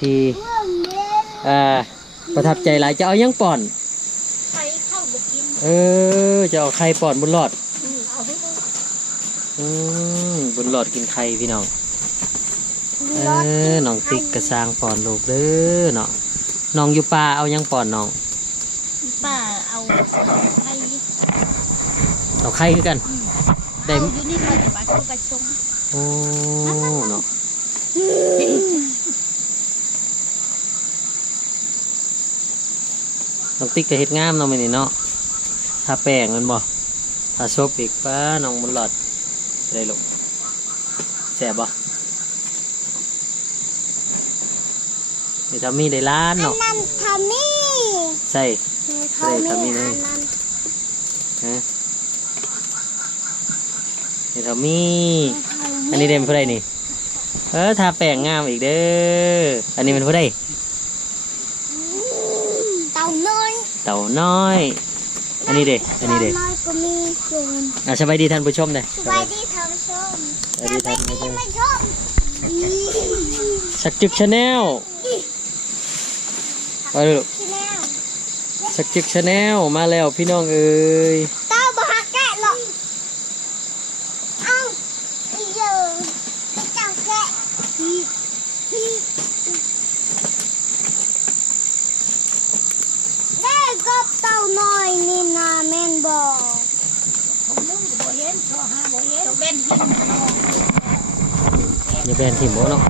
ที่อ่าประทับใจหลายจะเอายังป่อนใครเข้าบุกินเออจะเอาไข่ป่อนบุญหลอดอืมเอาให้ดูอืมบุญหลอดกินไข่พี่น้องดูเอรถอน้องติ๊กกระซางป่อนลูกเด้อเนาะน้องอยู่ป่าเอายังป่อนน้องป้าเอาให้เอาไข่คือกันได้เอาอยู่นี่เขาจะมาเข้าไปส่งโอ้เนาะ น้องติ๊กก็เฮ็ดงามเนาะมื้อนี้เนาะทาแป้งแมันบ่ทาซบอีกป้าน้องบุญหลอดได้ลูกแซ่บบ่นี่ทำมีได้ล้านเนาะนั่นทำนี่ใช่ทำทำนี่นี่เลยอันนั้นฮะนี่ทำมีอันนี้เด่นผู้ใดนี่เออทาแป้งงามอีกเด้ออันนี้เป็นผู้ใด เต่าน้อย เต่าน้อย อันนี้เด้อันนี้เด้ต่าน้อยก็มีส่วนอะสบายดีท่านผู้ชมเด้สบายดีทำส้มสบายดีท่านผู้ชมไม่ชอบสักจึกชาแนลมาดูลูกที่แนวสักจึกชาแนลมาแล้วพี่น้องเอ้ย เต้าบ่หักแกะหรอกเอ้าอีเยอะไม่จังแกะฮีฮีได้ก็เต่า น้อยนี่นาแม่นบอกผมนึกบ่เห็นโทรหาบ่เห็นเราเป็นหินน้องอย่าเป็นถิ่มโบเนาะ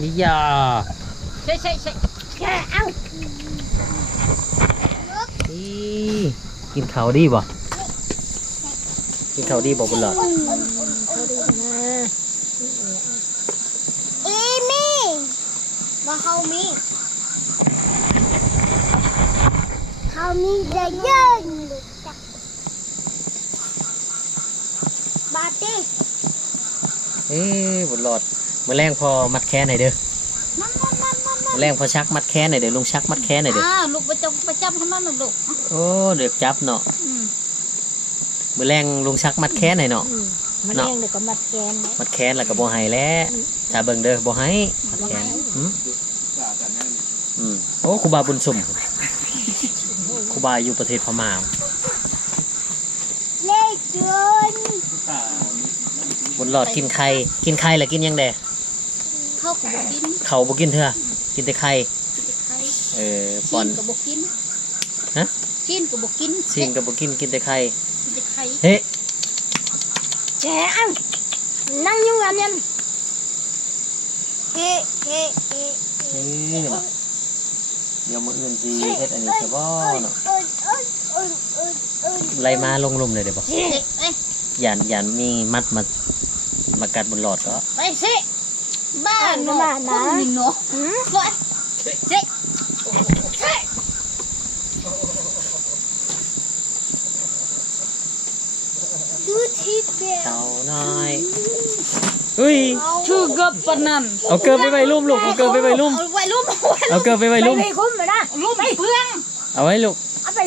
นี่ยาใช่ใช่ใช่แค่เอ้านี่กินข้าวดีบ่กินข้าวดีบ่บุญหลอดเขาดูนะอีมี่มาเขามี เขามีจะเยินบาร์ตี้เอ้ยบุญหลอดมื้อแรงพอมัดแขนให้เด้อนั่นนั่นนั่นนั่นมื้อแรงพอชักมัดแขนให้เด้อลุงชักมัดแขนให้เด้ออ่าลูกประจำประจำให้มันน่ะลูกโอ้เดือกจับเนาะอืมมื้อแรงลุงชักมัดแขนให้เนาะ อืมมันเนาะเองเลยก็มัดแกนนะมัดแขนแล้วก็บ่ให้แล้วถ้าเบิ่งเด้อบ่ให้มัดแขนอืมอืมโอ้ครูบาบุญสมค รูบาอยู่ประเทศพม่าเล่เกินบุญหลอดกินไข่กินไข่แล้วกินยังแดเขาก็บอกกินเขาบ่กินเถอะกินแต่ไข่ไข่เออปจีอนนก็บอกกินฮะจีนก็บอกกินซิงก็บ่กินกินแต่ไข่กินแต่ไข่เฮ้แช่เอ้านั่งอยู่อันนั้นเฮ้เฮ้เฮ้นี่เนาะ เดี๋ยวมื้ออื่นสิเฮ็ดอันนี้ซะบ่เนาะเอ้ยเอ้ยเอ้ยเอ้ยเอ้ยไล่มาลงลุมเลยเด้อบ่เฮ้เอ้ยยานยานมีมัดมามากัดบุญหลอดก็ไปสิบ้านเนาะคนหนึ่งเนาะอืมไปสิสิดูที่เปียเต่าน้อย เฮ้ยชื่อกับปานนันเอาเกินไปไว้ลุ่มลูกเอาเกินไปไว้ลุ่มเอาไว้ลุ่มเอาไว้เอาเกินไปไว้ไปลุ่มไปคุ้มไปนะลุ่มไปเพื่องเอาไว้ลูกเอาไป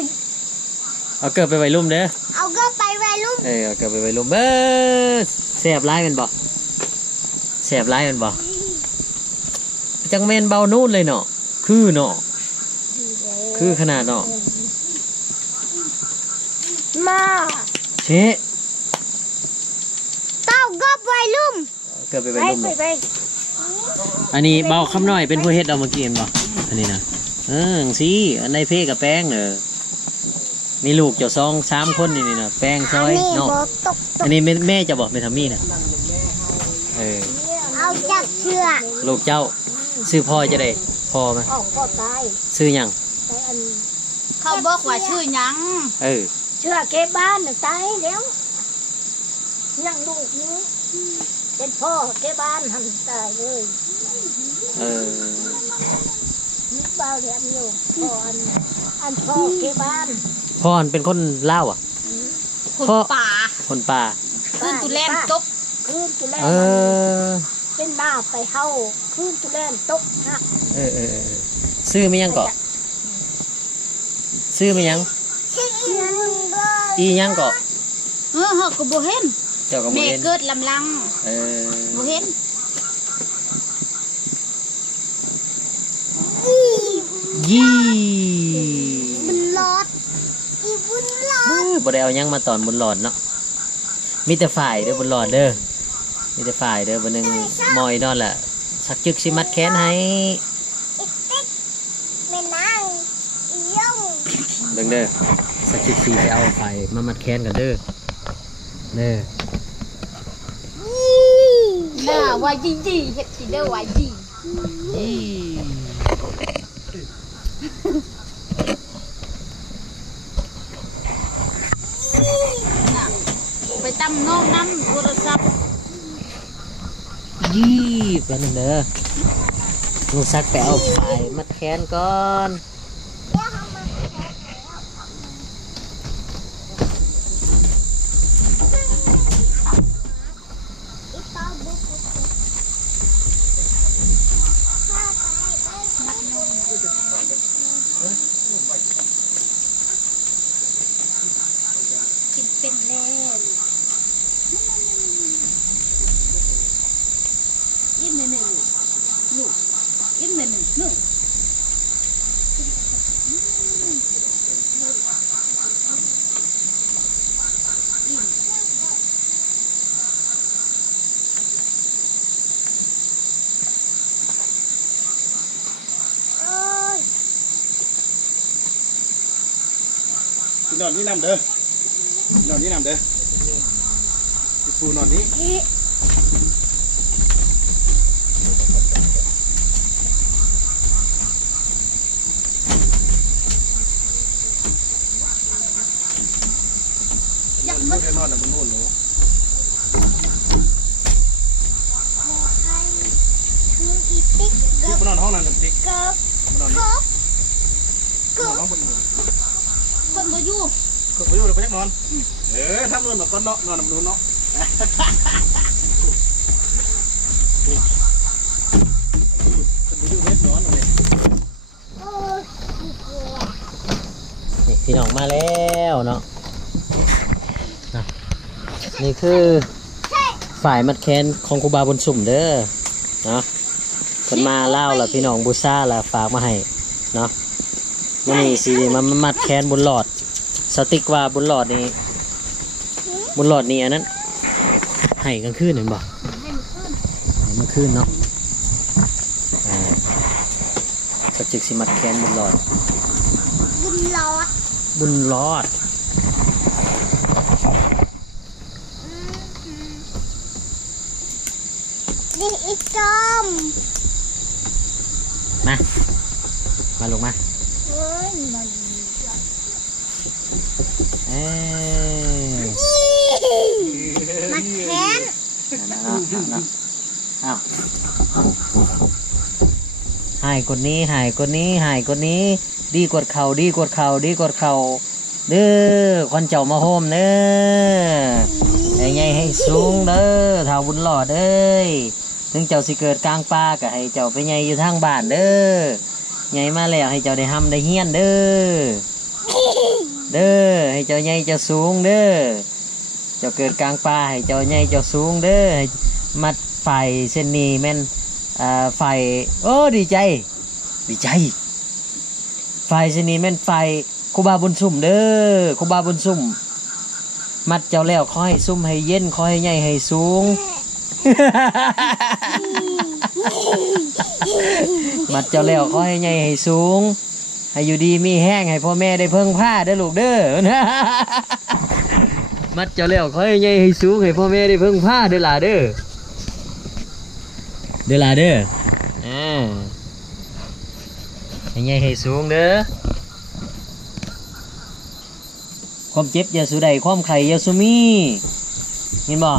เอาเกินไปไว้ลุ่มเด้อเอาก็ไปไว้ลุ่มเออเอาเกินไปไว้ลุ่มเบ้อแสบร้ายแมันบ่แสบร้ายแมันบ่จังแม่นเบานู่นเลยเนาะคือเนาะคือขนาดเนาะมาเชะ เต้าก็ไว้ลุ่ม เอาเกินไปไปไว้ลุ่มไปลูกไปอันนี้เบาคำน้อยเป็นผู้เฮ็ดเอาเมื่อกี้เห็นบ่อันนี้นะเออสิอันในเพกับแป้งเนอะมีลูกเจ้าซองสามคนนี่นี่นะแป้งซอยนี่เนาะบอตกอันนี้แม่แม่จะบอกแม่ทำมี่นะเออเอาจากเชือกลูกเจ้าซื้อพ่อจะได้พ่อไหมออกก็ตายซื้อหยังแต่อันเขาบอกว่าชื่อหยังเออเชื่อเก็บบ้านน่ะตายแล้วยังลูกนี้ เป็นพ่อเก็บบ้านทำตายเลยเออนิดเบาแหลมอยู่พ่ออันอันพ่อเก็บบ้านพ่อเป็นคนเล่าวอะ คนพ่อ ป่าคนป่า ขึ้นตุแลมตกคืนตุแลเออ เป็นมาไปเฮาคืนตุแลมตกหักเออเออเออซื้อไม่ยังเกาะซื้อไม่ยัง อียังเกาะเออเฮาก็บ่เห็น เจ้าก็บ่แม่เห็นเกิดลำลังเออบ่เห็นยี่บุญรอดอีบุญรอเอดอบ่ได้เอาหยังมาตอนบุญหลอดเนาะมีแต่ฝ่ายเด้อบุญหลอดเด้อมีแต่ฝ่ายเด้อวันหนึงมอยนอนละสักจึกสิมัดแขนให้อีติ๊กแม่นางอียงเบิ่งเด้อสักจึกสิไปเอาฝ่ายมามัดแขนกันเด้อเด้อ ยี่ น่า วาจีจีเฮ็ดสิเดอวาจียี่น่ะไปตำน้องน้ำโทรศัพท์ยี่แป๊บนึงเด้อลุงซักไปเอาฝ่ายมัดแขนก่อน เดี๋ยวเขามาอีตาบุกมาไปไป กินเป็นแน่ยิ้มหนึ่งลูกยิ้มหนึ่งหนึ่ง โอ้ย พี่ นอนนี่นำเด้อพี่นอนนี่นำเด้อพี่ปูนอนนี้เฮ้ยอยากมัมานแค่นอนน่ะมันนู่นหนูใครคืออีติ๊กพี่เกิบปูนอนห้องนั้นน่ะติ๊กเกิบมานอนครนี่บเกินอบนห้องบนหนู คนบ่อยู่ก็ไปอยู่เลยไปยักนอน เออทำนอนแบบก้อนเนาะนอนน่ะมันนู่นเนาะเป็นไปอยู่เม็ดนอนเลยโอ้ยกลัวนี่พี่น้องมาแล้วเนาะนะนี่คือฝ่ายมัดแขนของครูบาบนสุ่มเด้อ เนาะคนมาเล่าล่ะพี่น้องบูซ่าล่ะฝากมาให้ เนาะ วันนี้สิมามามัดแขนบุญหลอด สติกว่าบุญหลอดนี่บุญหลอดนี่อันนั้นให้กลางคืนเห็นบ่ให้มันขึ้นให้เมื่อคืนเนาะอ่าก็จึกสิมัดแขนบุญหลอด บุญรอด บุญหลอดนี่อีกจอมมา มาลงมาเฮ้ย มันเอ้นหายคนนี้หายคนนี้หายคนนี้ ดีกว่าเข่าดีกว่าเข่าดีกว่าเข่าเด้อคนเจ้ามาโฮมเด้อให้ใหญ่ให้สูงเด้อเท่าบุญหลอดเอ้ยถึงเจ้าสิเกิดกลางป่าก็ให้เจ้าไปใหญ่อยู่ทางบ้านเด้อ ใหญ่มาแล้วให้เจ้าได้ห้ำได้เฮียนเด้อ เด้อให้เจ้าใหญ่เจ้าสูงเด้อ เจ้าเกิดกลางป่าให้เจ้าใหญ่เจ้าสูงเด้อให้มัดไฟเส้นนี้แม่นไฟโอ้ดีใจ ดีใจ ไฟเส้นนี้แม่นไฟครูบาบุญสุ่มเด้อครูบาบุญสุ่ม มัดเจ้าแล้วขอให้ซุ่มให้เย็นขอให้ใหญ่ให้สูง มัดเจ้าแล้วขอให้ใหญ่ให้สูง ให้อยู่ดีมีแห้งให้พ่อแม่ได้เพิ่งผ้าเด้ลูกเด้อมัดเจ้าแล้วขอให้ใหญ่ให้สูงให้พ่อแม่ได้เพิ่งผ้าเด้อล่ะเด้อเด้อล่ะเด้ออ่าให้ใหญ่ให้สูงเด้อความเจ็บอย่าสุใดความไข่อย่าสุมีเห็นบ่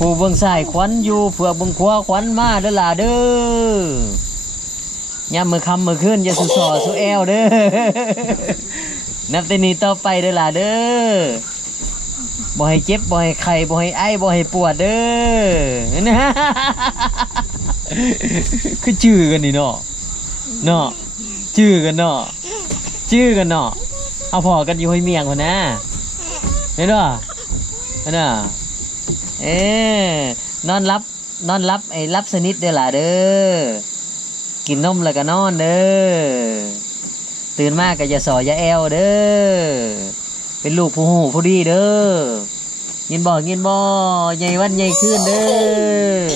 ผู้เบิ่งซ้ายขวัญอยู่เผือกเบิ่งขวาขวัญมาเด้อล่ะเด้อย่ำมือคำมือขึ้นอย่าสุสอสุแอวเด้อนับแต่นี้ต่อไปเด้อล่ะเด้อบ่ให้เจ็บบ่ให้ไข้บ่ให้ไอ้บ่ให้ปวดเด้อนะคือชื่อกันนี่เนาะเนาะชื่อกันเนาะชื่อกันเนาะเอาพอกันอยู่ให้เมียงคนนะเห็นบ่เห็นบ่ เอ๊นอนรับนอนรับไอ้รับสนิทเด้อล่ะเด้อกินนมแล้วก็นอนเด้อตื่นมากก็อย่าสออย่าแอวเด้อเป็นลูกผู้หูผู้ดีเด้อยินบ่ยินบ่ใหญ่วันใหญ่ขึ้นเด้อ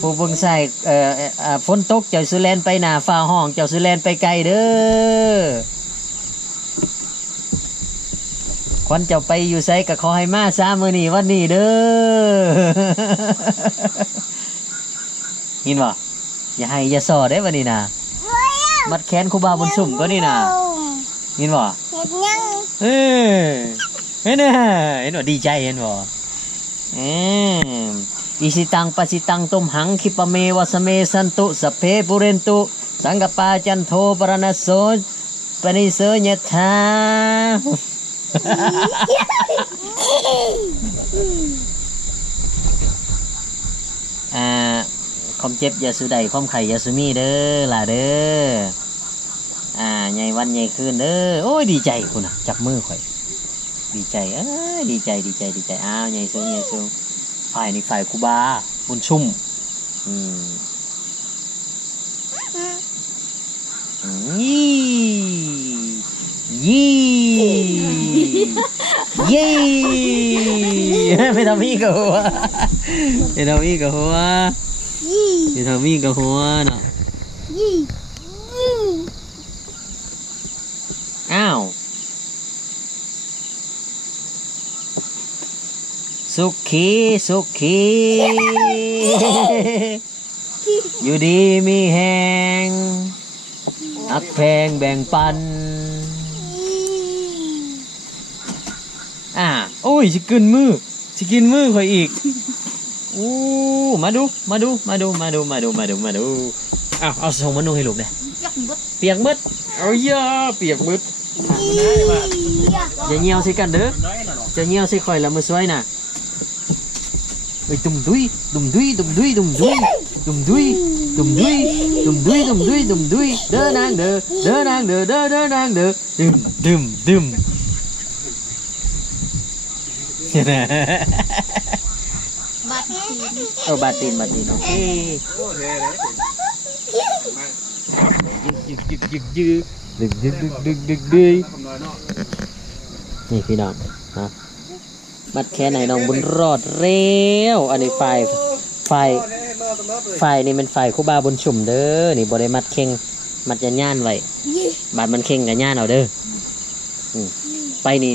ผู้เบิ่งใส่เอ่อฝนตกเจ้าสุแลนไปหน้าฟ้าห้องเจ้าสุแลนไปไกลเด้อค วันเจ้าไปอยู่ไสก็ขอให้มาซามื้อนี้วันนี้เด้อยินบ่อย่าให้อย่าสอได้วันนี้นะมัดแขนครูบาบนสุ่มก็นี่นะยินบ่เห็ดยังเออเห็นนะเห็นบ่ดีใจเห็นบ่เอออิสิตังปสิตังตุมหังคิปะเมวะสเมสันตุสพเพปุเรนตุ สังกปาจันโทปรณสโสปนิเสยะธา อ่าความเจ็บยาสุใดความไข่ยาสุมีเด้อล่ะเด้อ อ่าใหญ่วันใหญ่คืนเด้อ โอ้ยดีใจคุณนะจับมือข่อย ดีใจ เอ้ยดีใจดีใจดีใจ อ้าวใหญ่สูงใหญ่สูงฝ่ายนี่ฝ่ายคูบา บุญชุ่ม อืมอืม ยี่ยี่ไม่ทำมีกับหัวไม่ทำมีกับหัวยี่ไม่ทำมีกับหัวเนาะยี่ยี่อ้าวสุขีสุขีอยู่ดีมีแหงอักแพงแบ่งปัน อ่า โอ้ยสิกินมือสิกินมือข่อยอีกอู้มาดูมาดูมาดูมาดูมาดูมาดูมาดูอ้าวเอาส่งมานุ่งให้ลูกเนี่ยยักบดเปียกมืดเอาเยอะเปียกมืดยี่อย่าเงียวสิกันเด้อน้อยน่ะเนาะจะเงียวสิคอยละมือสวยน่ะเอ้ยตุ่มดุยตุ่มดุยตุ่มดุยตุ่มดุยตุ่มดุยตุ่มดุยตุ่มดุยตุ่มดุยตุ่มดุยเด้อนางเด้อเด้อนางเด้อเด้อเด้อนางเด้อดึมดึมดึมเนี่ยนะ บาดตีนเอาบาตีนบาตีนโอเคโอ้เท่เลยยึกยึกยึกยึกยึกดึกดึกดึกดึกดึกดึกคำน้อยเนาะนี่พี่น้องนะบัดแค่ไหนน้องบุญรอดเร็ว อันนี้ไฟไฟโอ้เท่เนาะตำรวจเลยฝ่ายนี่เป็นฝ่ายครูบาบนชุ่มเด้อ นี่บ่ได้มัดเข่งมัดยันย่านไว้ยี่บาดมันเข่งกับย่านเอาเด้ออืมไปนี่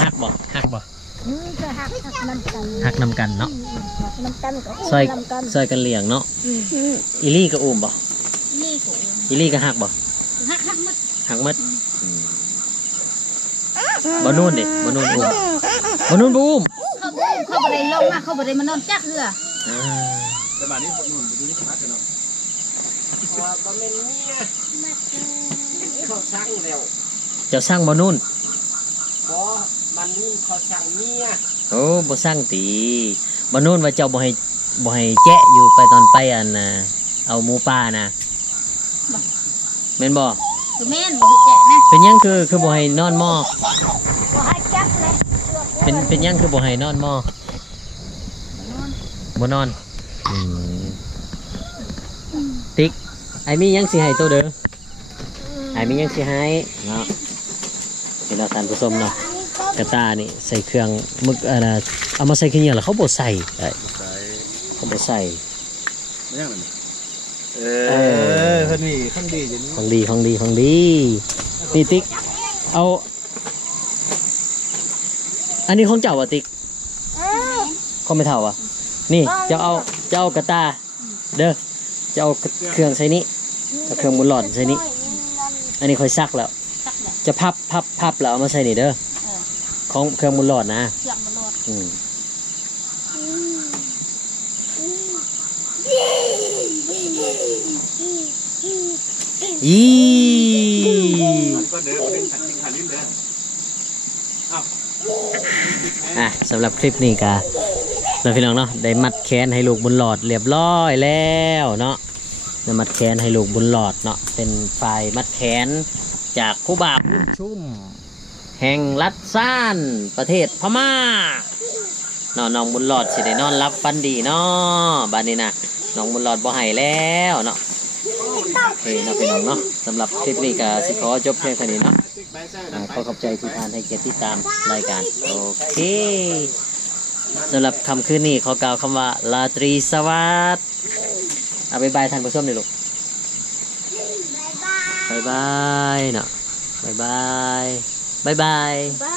หักบ่หักบ่อือจะหักหักน้ำกันหักนำกันเนาะหักน้ำกันก็ซอยน้ำกันซอยกันเลี้ยงเนาะอืมอีลี่ก็อุ้มบ่นี่กูอีลี่ก็หักบ่หักหักหมดหักหมัดบ่นู่นดิบ่นู่นอุ้มบ่นู่นบ่อุ้มเขาบ่เขาบ่ได้ลงมาเขาบ่ได้มานอนจักเหืออ่าแต่บ้านนี้นู่นไปดูนี่พักกันเนาะว่าบ่แม่นเมียเขาสั่งแล้วเจ้าสร้างบ่นู่นบ่ มันนี่เขาสั่งเมียโอ้บ่สร้างตีบ่นู่นว่าเจ้าบ่ให้บ่ให้แจ๊ะอยู่ไปตอนไปอันน่ะเอาหมูป่านะแม่นบ่คือแม่นบ่ได้แจ๊ะนะเป็นหยังคือคือบ่ให้นอนหม้อบ่ให้จักเลยเป็นเป็นหยังคือบ่ให้นอนหม้อบ่นอนอืมติ๊กไอ้มีหยังสิให้ตัวเด้อไอ้มีหยังสิให้เนาะพี่น้องท่านผู้ชมเนาะ กระตานี่ใส่เครื่องมึกอะไรเอามาใส่ขี้เหนียวแล้วเขาบดใส่เอ้ยใส่เขาบดใส่ไม่ยังนั่นนี่เอเอออเพิ่นมีข้างดีอยู่นี่ของดีของดีของดีนี่ติ๊กเอา อันนี้ของเจ้าอะติ๊กของไม่เท่าอะนี่เจ้าเอาเจ้าเอากระตา เด้อเจ้าเอาเครื่องใส่นี้เอาเครื่องหมุนหลอดใส่นี้ อันนี้ค่อยซักแล้วจักแหละจะพับพับพับแล้วเอามาใส่นี่เด้อเออ ของเครื่องมุนหลอดนะเสียงมันรอดอืมอีก็เดินเอะสำหรับคลิปนี้กะเราพี่น้องเนาะได้มัดแขนให้ลูกบุญหลอดเรียบร้อยแล้วเนาะได้มัดแขนให้ลูกบุญหลอดเนาะเป็นไฟมัดแขนจากคู่บ่าวชุ่ม แห่งรัฐซ่านประเทศพม่าเนาะน้องบุญหลอดสิได้นอนรับฟันดีเนาะบ้านนี้นะน้องบุญหลอดบ่ให้แล้วเนาะโอเคเนาะพี่น้องเนาะสำหรับคลิปนี้ก็สิขอจบเพียงเท่านี้เนาะอ่าขอขอบใจทุกท่านให้เกียรติติดตามรายการโอเคสำหรับคำคืนนี้ขอกล่าวคำว่าลาตรีสวัสดิ์เอาบายบายท่านผู้ชมหน่อยลูกบ๊ายบายบายบายเนาะบายบาย บายบายบ้า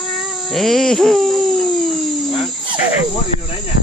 เอ้ยหมดอีกอยู่ไหนเนี่ย